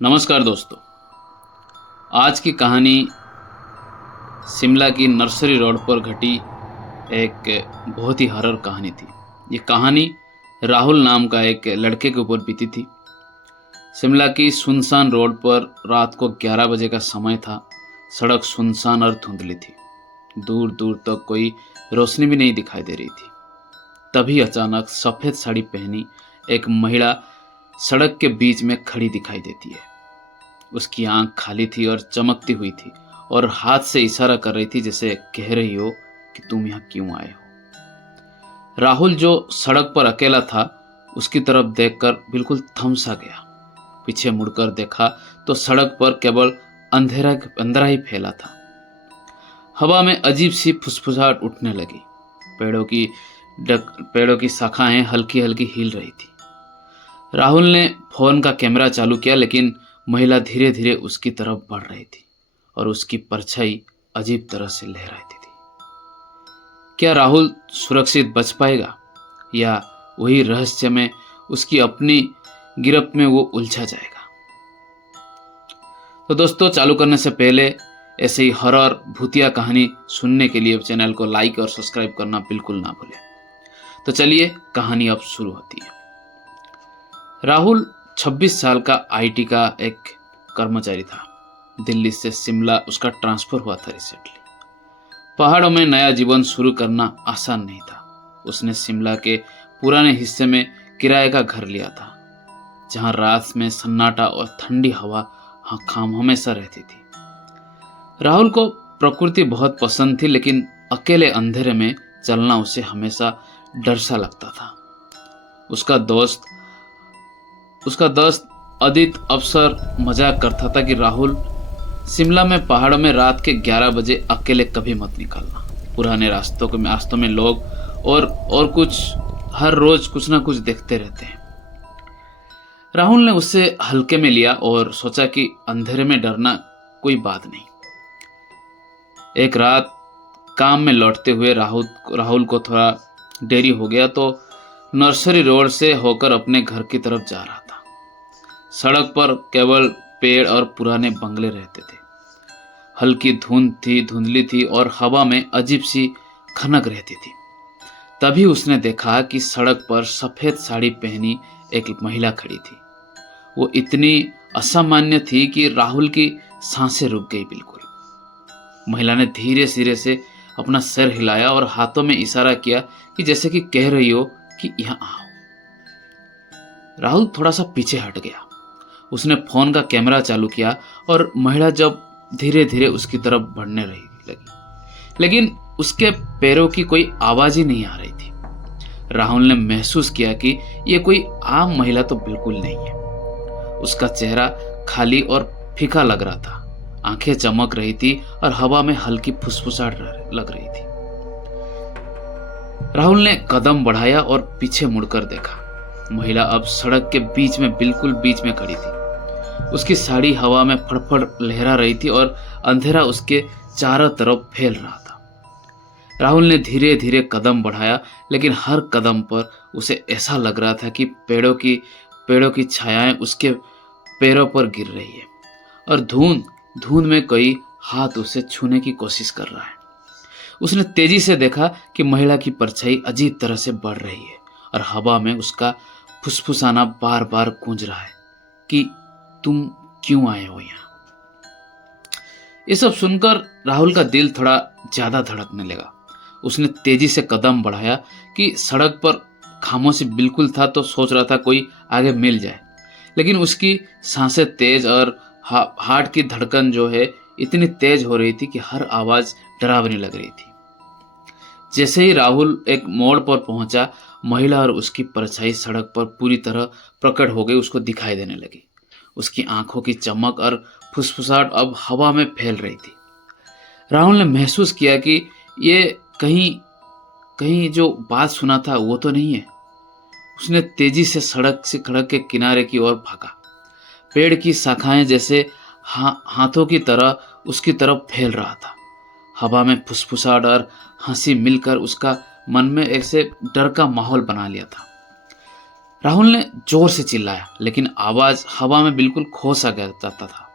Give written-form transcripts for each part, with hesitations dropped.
नमस्कार दोस्तों। आज की कहानी शिमला की नर्सरी रोड पर घटी एक बहुत ही हॉरर कहानी थी। ये कहानी राहुल नाम का एक लड़के के ऊपर बीती थी। शिमला की सुनसान रोड पर रात को 11 बजे का समय था। सड़क सुनसान और धुंधली थी। दूर दूर तक कोई रोशनी भी नहीं दिखाई दे रही थी। तभी अचानक सफ़ेद साड़ी पहनी एक महिला सड़क के बीच में खड़ी दिखाई देती है। उसकी आंख खाली थी और चमकती हुई थी और हाथ से इशारा कर रही थी, जैसे कह रही हो कि तुम यहाँ क्यों आए हो। राहुल जो सड़क पर अकेला था, उसकी तरफ देखकर बिल्कुल थम सा गया। पीछे मुड़कर देखा तो सड़क पर केवल अंधेरा ही फैला था। हवा में अजीब सी फुसफुसाहट उठने लगी। पेड़ों की शाखाएं हल्की हल्की हिल रही थी। राहुल ने फोन का कैमरा चालू किया, लेकिन महिला धीरे धीरे उसकी तरफ बढ़ रही थी और उसकी परछाई अजीब तरह से लहराती थी। क्या राहुल सुरक्षित बच पाएगा, या वही रहस्य में उसकी अपनी गिरफ्त में वो उलझा जाएगा? तो दोस्तों, चालू करने से पहले ऐसे ही हॉरर भूतिया कहानी सुनने के लिए चैनल को लाइक और सब्सक्राइब करना बिल्कुल ना भूलें। तो चलिए, कहानी अब शुरू होती है। राहुल 26 साल का आईटी का एक कर्मचारी था। दिल्ली से शिमला उसका ट्रांसफर हुआ था रिसेंटली। पहाड़ों में नया जीवन शुरू करना आसान नहीं था। उसने शिमला के पुराने हिस्से में किराए का घर लिया था, जहां रात में सन्नाटा और ठंडी हवा हमेशा रहती थी। राहुल को प्रकृति बहुत पसंद थी, लेकिन अकेले अंधेरे में चलना उसे हमेशा डर सा लगता था। उसका दोस्त अदित अक्सर मजाक करता था कि राहुल, शिमला में पहाड़ों में रात के 11 बजे अकेले कभी मत निकलना। पुराने रास्तों में लोग और कुछ हर रोज कुछ ना कुछ देखते रहते हैं। राहुल ने उससे हल्के में लिया और सोचा कि अंधेरे में डरना कोई बात नहीं। एक रात काम में लौटते हुए राहुल को थोड़ा देरी हो गया, तो नर्सरी रोड से होकर अपने घर की तरफ जा रहा था। सड़क पर केवल पेड़ और पुराने बंगले रहते थे। हल्की धुंधली थी और हवा में अजीब सी खनक रहती थी। तभी उसने देखा कि सड़क पर सफेद साड़ी पहनी एक महिला खड़ी थी। वो इतनी असामान्य थी कि राहुल की सांसें रुक गई बिल्कुल। महिला ने धीरे धीरे से अपना सिर हिलाया और हाथों में इशारा किया कि जैसे कि कह रही हो कि यहाँ आओ। राहुल थोड़ा सा पीछे हट गया। उसने फोन का कैमरा चालू किया और महिला जब धीरे धीरे उसकी तरफ बढ़ने लगी, लेकिन उसके पैरों की कोई आवाज ही नहीं आ रही थी। राहुल ने महसूस किया कि यह कोई आम महिला तो बिल्कुल नहीं है। उसका चेहरा खाली और फीका लग रहा था। आंखें चमक रही थी और हवा में हल्की फुसफुसाहट लग रही थी। राहुल ने कदम बढ़ाया और पीछे मुड़कर देखा। महिला अब सड़क के बिल्कुल बीच में खड़ी थी। उसकी साड़ी हवा में फड़फड़ लहरा रही थी और अंधेरा उसके चारों तरफ फैल रहा था। राहुल ने धीरे धीरे कदम बढ़ाया, लेकिन हर कदम पर उसे ऐसा लग रहा था कि पेड़ों की छायाएं उसके पैरों पर गिर रही है और धुंध में कोई हाथ उसे छूने की कोशिश कर रहा है। उसने तेजी से देखा कि महिला की परछाई अजीब तरह से बढ़ रही है और हवा में उसका फुसफुसाना बार बार गूंज रहा है कि तुम क्यों आए हो यहाँ। ये सब सुनकर राहुल का दिल थोड़ा ज्यादा धड़कने लगा। उसने तेजी से कदम बढ़ाया कि सड़क पर खामोशी बिल्कुल था, तो सोच रहा था कोई आगे मिल जाए। लेकिन उसकी सांसें तेज और हार्ट की धड़कन जो है इतनी तेज हो रही थी कि हर आवाज डरावनी लग रही थी। जैसे ही राहुल एक मोड़ पर पहुंचा, महिला और उसकी परछाई सड़क पर पूरी तरह प्रकट हो गई, उसको दिखाई देने लगी। उसकी आंखों की चमक और फुसफुसाहट अब हवा में फैल रही थी। राहुल ने महसूस किया कि ये कहीं जो बात सुना था वो तो नहीं है। उसने तेजी से सड़क के किनारे की ओर भागा। पेड़ की शाखाएं जैसे हाथों की तरह उसकी तरफ फैल रहा था। हवा में फुसफुसाहट और हंसी मिलकर उसका मन में ऐसे डर का माहौल बना लिया था। राहुल ने जोर से चिल्लाया, लेकिन आवाज हवा में बिल्कुल खो सा जाता था।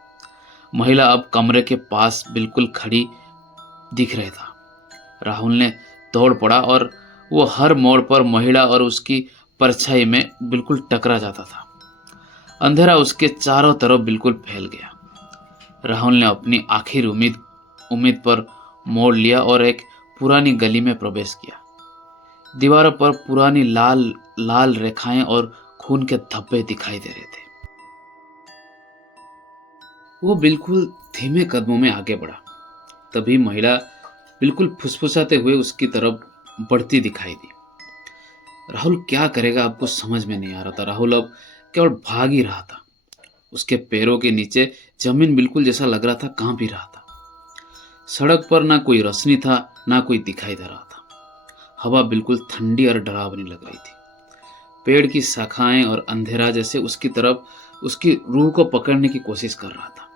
महिला अब कमरे के पास बिल्कुल खड़ी दिख रहा था। राहुल ने दौड़ पड़ा और वो हर मोड़ पर महिला और उसकी परछाई में बिल्कुल टकरा जाता था। अंधेरा उसके चारों तरफ बिल्कुल फैल गया। राहुल ने अपनी आखिर उम्मीद पर मोड़ लिया और एक पुरानी गली में प्रवेश किया। दीवारों पर पुरानी लाल लाल रेखाएं और खून के धब्बे दिखाई दे रहे थे। वो बिल्कुल धीमे कदमों में आगे बढ़ा। तभी महिला बिल्कुल फुसफुसाते हुए उसकी तरफ बढ़ती दिखाई दी। राहुल क्या करेगा आपको समझ में नहीं आ रहा था। राहुल अब केवल भाग ही रहा था। उसके पैरों के नीचे जमीन बिल्कुल जैसा लग रहा था कांप ही रहा था। सड़क पर ना कोई रोशनी था, ना कोई दिखाई दे रहा था। हवा बिल्कुल ठंडी और डरावनी लग रही थी। पेड़ की शाखाएं और अंधेरा जैसे उसकी तरफ उसकी रूह को पकड़ने की कोशिश कर रहा था।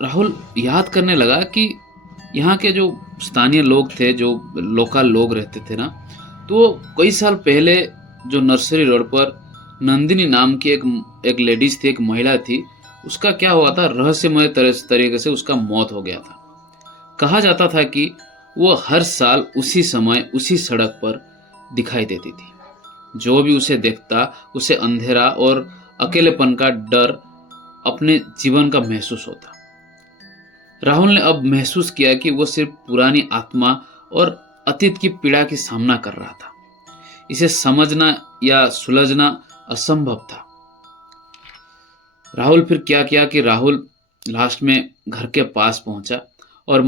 राहुल याद करने लगा कि यहाँ के जो स्थानीय लोग थे, जो लोकल लोग रहते थे ना, तो कई साल पहले जो नर्सरी रोड पर नंदिनी नाम की एक लेडीज थी, एक महिला थी, उसका क्या हुआ था, रहस्यमय तरीके से उसका मौत हो गया था। कहा जाता था कि वो हर साल उसी समय उसी सड़क पर दिखाई देती थी। जो भी उसे देखता उसे अंधेरा और अकेलेपन का डर अपने जीवन का महसूस होता। राहुल ने अब महसूस किया कि वो सिर्फ पुरानी आत्मा और अतीत की पीड़ा की सामना कर रहा था। इसे समझना या सुलझना असंभव था। राहुल फिर क्या किया कि राहुल लास्ट में घर के पास पहुंचा और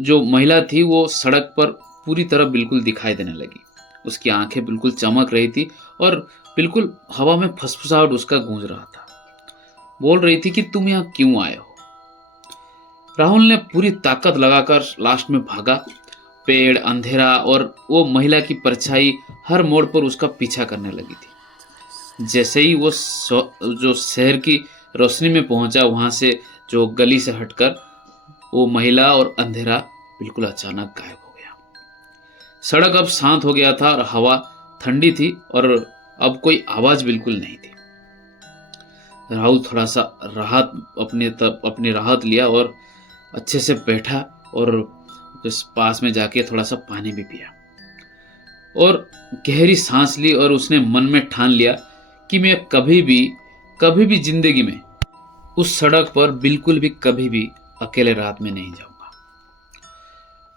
जो महिला थी वो सड़क पर पूरी तरह बिल्कुल दिखाई देने लगी। उसकी आंखें बिल्कुल चमक रही थी और बिल्कुल हवा में फुसफुसाहट उसका गूंज रहा था। बोल रही थी कि तुम यहाँ क्यों आए हो। राहुल ने पूरी ताकत लगाकर लास्ट में भागा। पेड़, अंधेरा और वो महिला की परछाई हर मोड़ पर उसका पीछा करने लगी थी। जैसे ही वो जो शहर की रोशनी में पहुंचा, वहां से जो गली से हटकर, वो महिला और अंधेरा बिल्कुल अचानक गायब हो गया। सड़क अब शांत हो गया था और हवा ठंडी थी और अब कोई आवाज बिल्कुल नहीं थी। राहुल थोड़ा सा अपनी राहत लिया और अच्छे से बैठा और उस पास में जाके थोड़ा सा पानी भी पिया और गहरी सांस ली और उसने मन में ठान लिया कि मैं कभी भी जिंदगी में उस सड़क पर बिल्कुल भी कभी भी अकेले रात में नहीं जाऊंगा।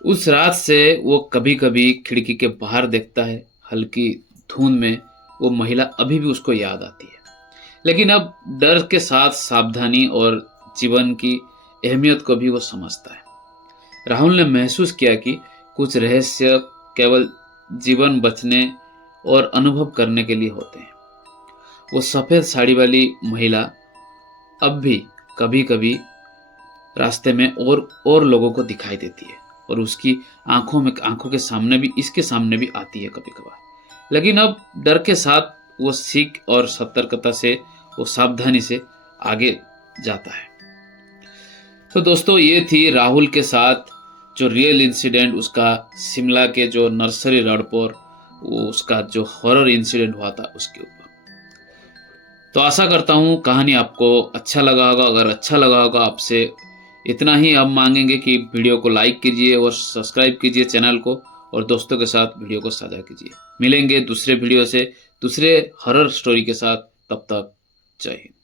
उस रात से वो कभी कभी खिड़की के बाहर देखता है। हल्की धुंध में वो महिला अभी भी उसको याद आती है, लेकिन अब डर के साथ सावधानी और जीवन की अहमियत को भी वो समझता है। राहुल ने महसूस किया कि कुछ रहस्य केवल जीवन बचने और अनुभव करने के लिए होते हैं। वो सफेद साड़ी वाली महिला अब भी कभी कभी रास्ते में और लोगों को दिखाई देती है और उसकी आंखों के सामने भी, इसके सामने भी आती है कभी कभार। लेकिन अब डर के साथ वो सीख और सतर्कता से, वो सावधानी से आगे जाता है। तो दोस्तों, ये थी राहुल के साथ जो रियल इंसिडेंट, उसका शिमला के जो नर्सरी रोड पर वो उसका जो हॉरर इंसिडेंट हुआ था उसके ऊपर। तो आशा करता हूँ कहानी आपको अच्छा लगा होगा। अगर अच्छा लगा होगा, आपसे इतना ही हम मांगेंगे कि वीडियो को लाइक कीजिए और सब्सक्राइब कीजिए चैनल को, और दोस्तों के साथ वीडियो को साझा कीजिए। मिलेंगे दूसरे वीडियो से, दूसरे हॉरर स्टोरी के साथ। तब तक जय हिंद।